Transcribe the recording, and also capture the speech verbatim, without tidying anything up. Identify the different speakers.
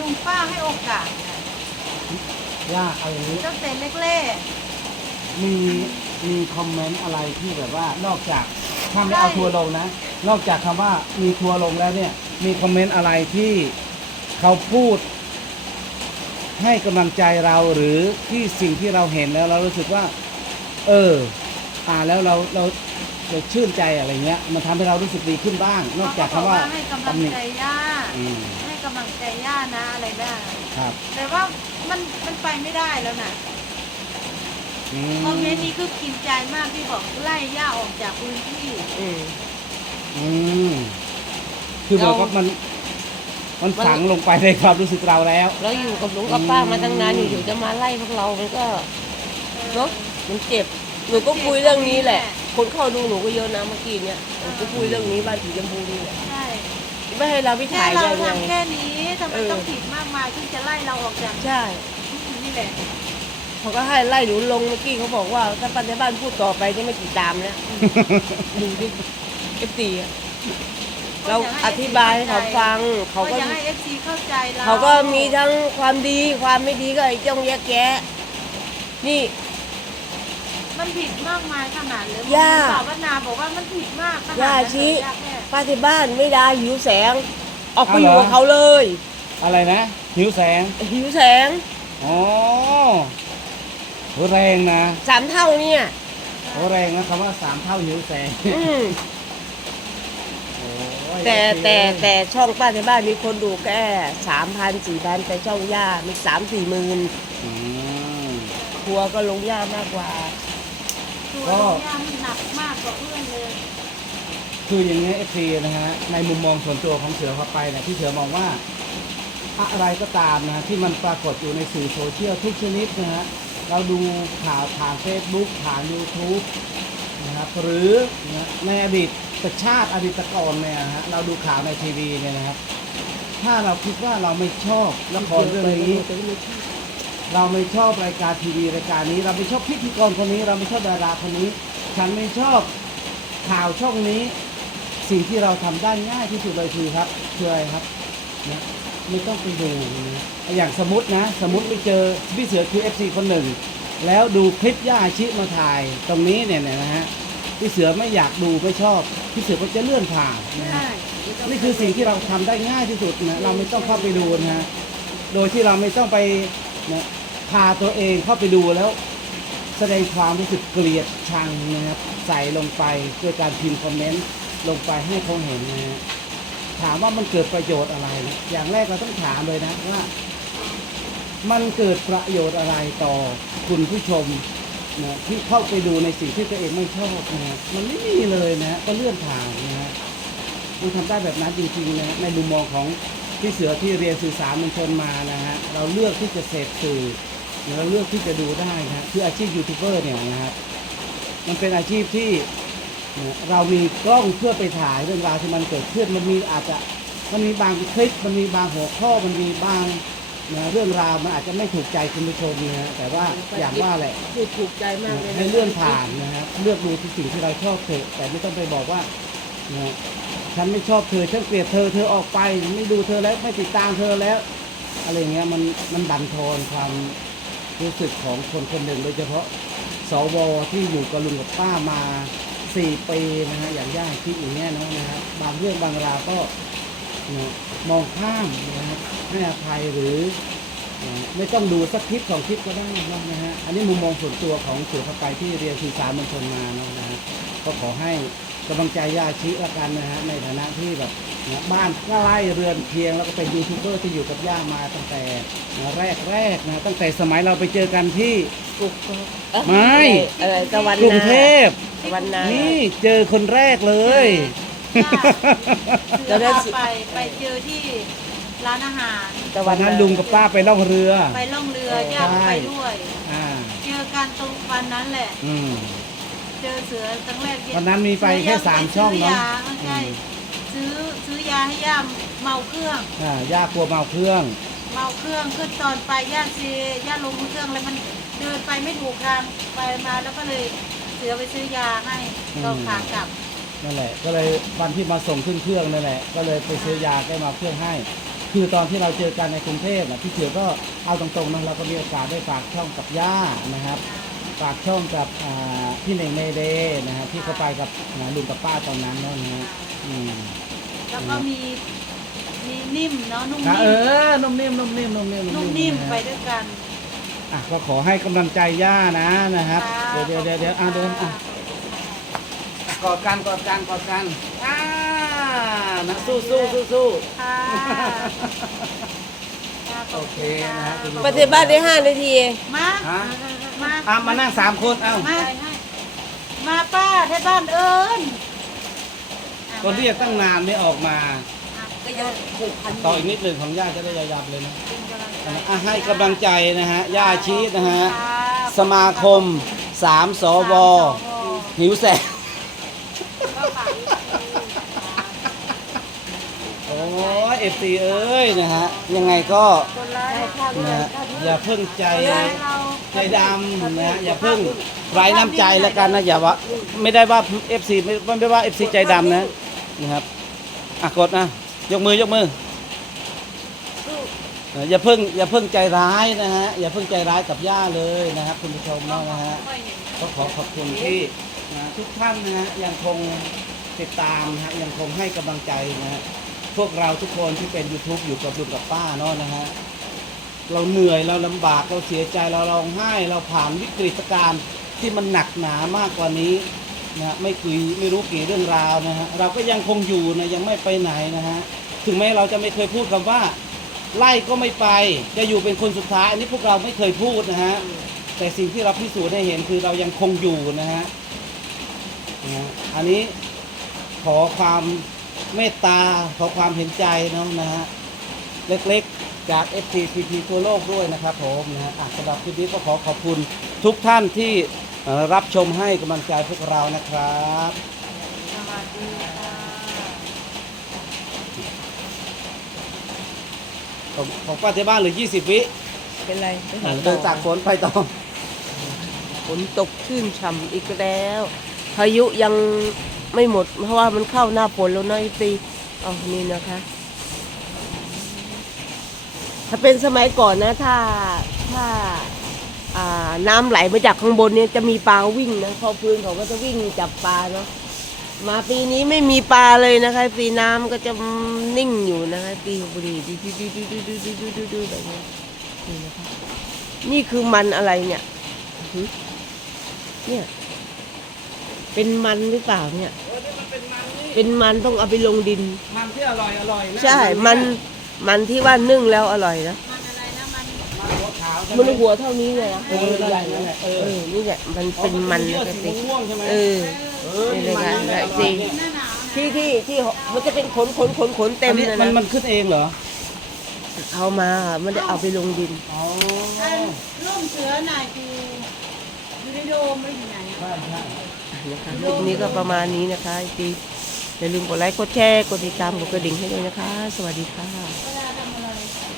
Speaker 1: ลุงป้าให้โอกาส
Speaker 2: ยากอะไรนี้
Speaker 1: ตั้งแต่เล็ก
Speaker 2: มีมีคอมเมนต์อะไรที่แบบว่านอกจากถ้าไม่เอาทัวร์ลงนะ นอกจากคำว่ามีทัวร์ลงแล้วเนี่ย มีคอมเมนต์อะไรที่เขาพูด ให้กำลังใจเราหรือที่สิ่งที่เราเห็นแล้วเรารู้สึกว่า เอออ่านแล้วเราเราเราชื่นใจอะไรเงี้ย มันทำให้เรารู้สึกดีขึ้นบ้าง
Speaker 1: ๆ
Speaker 2: นอกจาก
Speaker 1: เขบ
Speaker 2: คำว่า
Speaker 1: ให้กำลัง
Speaker 2: ตำหนิ
Speaker 1: ใจย่า
Speaker 2: อืม
Speaker 1: ให้กำลังใจย่านะอะไรได้
Speaker 2: ครับ
Speaker 1: แต่ว่ามันมันไปไม่ได้แล้วนะ
Speaker 2: อื
Speaker 1: คอมเมนต์นี้คือกินใจมากที่บอกไล่ย่าออกจากพื้นที่
Speaker 3: อืม
Speaker 2: อืมคือบอกว่ามันมันฝังลงไปในความรู้สึกเราแล้ว
Speaker 3: แล้วอยู่กับลุงกับป้ามาตั้งนานอยู่ๆจะมาไล่พวกเรามันก็เนาะมันเจ็บหนูก็คุยเรื่องนี้แหละ คนเข้าดูหนูก็เยอะนะเมื่อกี้เนี่ยหนูก็คุยเรื่องนี้บ้านสีชมพูนี่แหละ
Speaker 1: ใช่
Speaker 3: ไม่ให้เราไป
Speaker 1: แค่
Speaker 3: ถ่าย
Speaker 1: เรา
Speaker 3: ได้ไง
Speaker 1: ทำแค่นี้ทำไม
Speaker 3: เออ
Speaker 1: ต้องผิดมากมายที่จะไล่เราออกจาก
Speaker 3: ใช่
Speaker 1: นี่แหละ
Speaker 3: เขาก็ให้ไล่หนูลงเมื่อกี้เขาบอกว่าถ้าปัจจุบันพูดต่อไปจะไม่ติดตามแล้วดูดิเอฟซีเราอธิบายให้เขาฟังเขา
Speaker 1: ก็
Speaker 3: ก็
Speaker 1: อยากให้เอฟซีเข้าใจเรา
Speaker 3: เขาก็มีทั้งความดีความไม่ดีก็ไอ้จ้องแยกแยะนี่
Speaker 1: มันผิดมากมายขนาดเลย
Speaker 3: ย่า
Speaker 1: สาวนาบอกว่ามันผิดมากขนาด
Speaker 3: ย่า
Speaker 1: นั้น
Speaker 3: ชี้
Speaker 1: เลยย่าแค่
Speaker 3: ป้าที่บ้านไม่ได้หิวแสง ออกไป
Speaker 2: เอา
Speaker 3: อ
Speaker 2: เหรอ
Speaker 3: ยู่กับเขาเลย
Speaker 2: อะไรนะหิวแสง
Speaker 3: หิวแสง
Speaker 2: อ๋อโหแรงนะ
Speaker 3: สามเท่าเนี่ย
Speaker 2: โหแรงนะคำว่าสามเท่าหิวแสง
Speaker 3: อืม
Speaker 2: โอ้ย
Speaker 3: แต่
Speaker 2: โอเค
Speaker 3: แต่แต่ช่องป้าที่บ้านมีคนดูแค่สามพันสี่พันแต่ช่องย่ามีสามสี่หมื่น
Speaker 2: อืม
Speaker 3: ครัวก็ลงย่ามากกว่า
Speaker 1: ตัวเราย่ามันหนักมากกว่าเพื่อนเลย
Speaker 2: คืออย่างนี้เอฟซีนะฮะในมุมมองส่วนตัวของเสือเข้าไปเนี่ยที่เสือมองว่าอะไรก็ตามนะที่มันปรากฏอยู่ในสื่อโซเชียลทุกชนิดนะฮะเราดูข่าวผ่าน Facebook ผ่าน YouTube นะครับหรือนะในอดีตชาติอดีตก่อนเนี่ยนะฮะเราดูข่าวในทีวีเนี่ยนะครับ ถ้าเราคิดว่าเราไม่ชอบละครเรื่องนี้ เราไม่ชอบรายการทีวีรายการนี้ เราไม่ชอบพิธีกรคนนี้ เราไม่ชอบดาราคนนี้ ฉันไม่ชอบข่าวช่องนี้ สิ่งที่เราทำได้ง่ายที่สุดเลยคือครับคืออะไรครับนะไม่ต้องไปดูนะอย่างสมมตินะ สมมติไปเจอพี่เสือคือ เอฟ ซี คนหนึ่ง แล้วดูคลิปย่าอาชิมาถ่ายตรงนี้เนี่ยนะฮะพี่เสือไม่อยากดูไม่ชอบพี่เสือก็จะเลื่อนผ่านนะฮะ
Speaker 1: ใช่
Speaker 2: นี่คือสิ่งที่เราทำได้ง่ายที่สุดนะเราไม่ต้องเข้าไปดูนะฮะโดยที่เราไม่ต้องไปนะพาตัวเองเข้าไปดูแล้ว แสดงความรู้สึกเกลียดชังนะครับใส่ลงไปด้วยการพิมพ์คอมเมนต์ลงไปให้เขาเห็นนะฮะถามว่ามันเกิดประโยชน์อะไรนะอย่างแรกเราต้องถามเลยนะว่า มันเกิดประโยชน์อะไรต่อคุณผู้ชมนะที่เข้าไปดูในสิ่งที่ตัวเองไม่ชอบนะฮะมันไม่มีเลยนะฮะก็เลื่อนผ่านนะฮะมันทำได้แบบนั้นจริงๆนะฮะในมุมมองของพี่เสือที่เรียนสื่อสารมวลชนมานะฮะเราเลือกที่จะเสพสื่อเราเลือกที่จะดูได้นะฮะคืออาชีพยูทูบเบอร์เนี่ยนะครับมันเป็นอาชีพที่นะเรามีกล้องเพื่อไปถ่ายเรื่องราวที่มันเกิดขึ้นมันมีอาจจะมันมีบางคลิปมันมีบางหัวข้อมันมีบางนะเรื่องราวมันอาจจะไม่ถูกใจคุณผู้ชมนะฮะแต่ว่าอย่างว่าแหละ
Speaker 3: คือถูกใจมากเลยะ
Speaker 2: ให้เลื่อนผ่านนะครับเลือกดูที่สิ่งที่เราชอบเถอะแต่ไม่ต้องไปบอกว่านะฉันไม่ชอบเธอฉันเกลียดเธอเธอออกไปไม่ดูเธอแล้วไม่ติดตามเธอแล้วอะไรเงี้ยมันมันบั่นทอนความรู้สึกของคนคนหนึ่งโดยเฉพาะสวที่อยู่กับลุงกับป้ามาสี่ปีนะฮะอย่างย่าที่อย่างเงี้ยเนาะนะครับบางเรื่องบางราวก็นะมองข้ามนะครับให้อภัยหรือ ไม่ต้องดูสักคลิปสองคลิปก็ได้นะฮะ อันนี้มุมมองส่วนตัวของเสือเข้าไปที่เรียนสื่อสารมวลชนมานะฮะ ก็ขอให้กำลังใจย่าชิละกันนะฮะในฐานะที่แบบนะบ้านใกล้เรือนเคียงแล้วก็เป็นยูทูบเบอร์ที่อยู่กับย่ามาตั้งแต่แรกแรกๆนะตั้งแต่สมัยเราไปเจอกันที่
Speaker 3: กุกเอ้ย
Speaker 2: ไม่
Speaker 3: อะไรตะวัน
Speaker 2: กรุงเทพ
Speaker 3: ตะวันนา
Speaker 2: นี่เจอคนแรกเลย
Speaker 1: เสือพาไปไปเจอที่ร้านอาหาร
Speaker 3: ตะ
Speaker 2: วันนั้นลุงกับป้าไปล่องเรือ
Speaker 1: ไปล่องเรือย่าไปด้วย
Speaker 2: อ่า
Speaker 1: เจอกันตรงวันนั้นแหละ
Speaker 2: อืม
Speaker 1: เจอเสือครั้งแรก
Speaker 2: วันนั้นมีไฟแค่สามช่องเนาะ
Speaker 1: ใช่ซื้อซื้อยาให้ย่าเมาเครื่อง
Speaker 2: อ่าย่ากลัวเมาเครื่อง
Speaker 1: เมาเครื่องขึ้นตอนไปย่าซีย่าลงเครื่องแล้วมันเดินไปไม่ถูกทางไปมาแล้วก็เลยเสือไปซื้อยาให้ตอนขากลับ
Speaker 2: นั่นแหละก็เลยวันที่มาส่งขึ้นเครื่องนั่นแหละก็เลยไปซื้อยาแก้เมาเครื่องให้คือตอนที่เราเจอกันในกรุงเทพนะพี่เขียวก็เอาตรงๆนะเราก็มีโอกาสได้ฝากช่องกับย่านะครับฝากช่องกับอ่าพี่เน่งเมเดย์นะฮะที่เขาไปกับอ่าลุงกับป้าตอนนั้นนะฮะอืม
Speaker 1: แล้วก็มีมีนิ่มเนาะนุ่ม
Speaker 2: อ่ะ
Speaker 1: นิ่
Speaker 2: เอ
Speaker 1: ม
Speaker 2: อนุ่มนิ่มนุ่มนิ่มนุ่มนิ่ม
Speaker 1: นุ่มนิ่ม
Speaker 2: ะฮะ
Speaker 1: ไปด้วยกัน
Speaker 2: อ่ะก็ขอให้กำลังใจย่านะนะครับ
Speaker 1: ค่ะ
Speaker 2: เดี๋ยวเดี๋ยวเดี๋ยวเดี๋ยวอ่ะเดินอ่ะกอดกันกอดกันกอดกันอ่านะสู้สู้สู้สู้
Speaker 1: ค่ะ
Speaker 2: โอเคนะฮะ
Speaker 3: ปฏิบัติได้ห้านาทีเอง
Speaker 1: มา
Speaker 2: ฮะ
Speaker 1: มา
Speaker 2: อ่ะมานั่งสามคนเอ้า
Speaker 1: มามาป้าที่บ้านเอิญ
Speaker 2: ก็เรียกตั้งนานไม่ออกมา
Speaker 3: ก็ยังผูกพัน
Speaker 2: ต่ออีกนิดหนึ่งของย่าจะได้ยับๆเลยนะ
Speaker 1: เป็นกำลังใจ
Speaker 2: อ่ะให้กำลังใจนะฮะย่าชีสนะฮะ
Speaker 1: ค่ะ
Speaker 2: สมาคมสามสวหิวแสง
Speaker 1: ก็ฝาก
Speaker 2: โอ้ยเอฟซีเอ้ยนะฮะยังไงก็
Speaker 1: คนไลค์
Speaker 2: นะฮะอย่าเพิ่งใจ
Speaker 1: เรา
Speaker 2: ใจดำนะฮะอย่าเพิ่งไร้น้ำใจแล้วกันนะอย่าว่าไม่ได้ว่า เอฟ ซี ไม่ไม่ได้ว่า เอฟ ซี ใจดำนะนะครับอ่ะกดนะยกมือยกมือเอ่ออย่าเพิ่งอย่าเพิ่งใจร้ายนะฮะอย่าเพิ่งใจร้ายกับย่าเลยนะครับคุณผู้ชมนะฮะก็ขอขอบคุณที่นะทุกท่านนะฮะยังคงติดตามนะฮะยังคงให้กำลังใจนะฮะพวกเราทุกคนที่เป็น YouTube อยู่กับลุงกับป้าเนาะนะฮะ เราเหนื่อยเราลำบากเราเสียใจเราร้องไห้เราผ่านวิกฤตการณ์ที่มันหนักหนามากกว่านี้นะฮะไม่กี่ไม่รู้กี่เรื่องราวนะฮะเราก็ยังคงอยู่นะยังไม่ไปไหนนะฮะถึงแม้เราจะไม่เคยพูดคำว่า ไล่ก็ไม่ไปจะอยู่เป็นคนสุดท้ายอันนี้พวกเราไม่เคยพูดนะฮะแต่สิ่งที่เราพิสูจน์ให้เห็นคือเรายังคงอยู่นะฮะนะฮะอันนี้ขอความเมตตาขอความเห็นใจเนาะนะฮะเล็กๆ จาก เอฟ ซี พี พี ทั่วโลกด้วยนะครับผมนะฮะอ่ะสำหรับคลิปนี้ก็ขอขอบคุณทุกท่านที่เอ่อรับชมให้กำลังใจพวกเรานะครับ
Speaker 1: สวัสดีค่ะ
Speaker 2: ของของป้าที่บ้านเหรือยี่สิบวิ
Speaker 3: เป็นไรไปหา
Speaker 2: เดินจากฝนไปต่อ
Speaker 3: ฝนตกชื่นฉ่ำอีกแล้วพายุยังไม่หมด เพราะว่ามันเข้าหน้าฝนแล้วนะไอ้ตีอ๋อนี่นะคะ ถ้าเป็นสมัยก่อนนะ ถ้าถ้าอ่าน้ำไหลมาจากข้างบนเนี่ยจะมีปลาวิ่งนะพอพื้นเขาก็จะวิ่งจับปลาเนาะมาปีนี้ไม่มีปลาเลยนะคะปีน้ำก็จะนิ่งอยู่นะคะปีบุรีดูดูดูดูดูดูดูดูดูแบบนี้นี่นะคะนี่คือมันอะไรเนี่ยหึเนี่ย เป็นมันหรือเปล่าเนี่ย
Speaker 2: เออนี่มันเป็นมันนี่
Speaker 3: เป็นมันต้องเอาไปลงดิน
Speaker 2: มันที่อร่อยอร่อยนะ
Speaker 3: ใช่ มันมันที่ว่านึ่งแล้วอร่อยนะ
Speaker 1: มันอะไรนะมัน
Speaker 2: มันหัวขาวใช่ไห
Speaker 3: มันหัวเท่านี้เลยนะ
Speaker 2: เออนั่นแหละนั่นแหละเอ
Speaker 3: เอ
Speaker 2: อ
Speaker 3: อนี่แหละมันเป็นมัน
Speaker 2: อ๋อ
Speaker 3: นะ
Speaker 2: สี
Speaker 3: สิ
Speaker 2: ม่วงๆใช่ไหม
Speaker 3: เออ
Speaker 2: เออ
Speaker 3: นี่เลยค่ะ
Speaker 2: มันนั่นแหละ
Speaker 3: จริง
Speaker 2: เนี่ย
Speaker 1: หน้าหนาวนะ
Speaker 3: ที่ที่ที่มันจะเป็นขนขนขนขนเต็ม
Speaker 2: อันนี้
Speaker 3: เลย
Speaker 2: มัน
Speaker 3: นะ
Speaker 2: มันขึ้นเองเหรอ
Speaker 3: เอามาไม่ได้เอาไปลงดิน
Speaker 2: อ๋อ
Speaker 1: อันร่มเสือน่ะคืออยู่ในโดมไม่อยู่ไหนอะ
Speaker 2: ใช่ใช่
Speaker 3: นะคะคลิปนี้ก็ประมาณนี้นะคะจีอย่าลืมกดไลค์กดแชร์กดติดตามกดกระดิ่งให้ด้วยนะคะ สวัสดีค่ะ
Speaker 1: ก็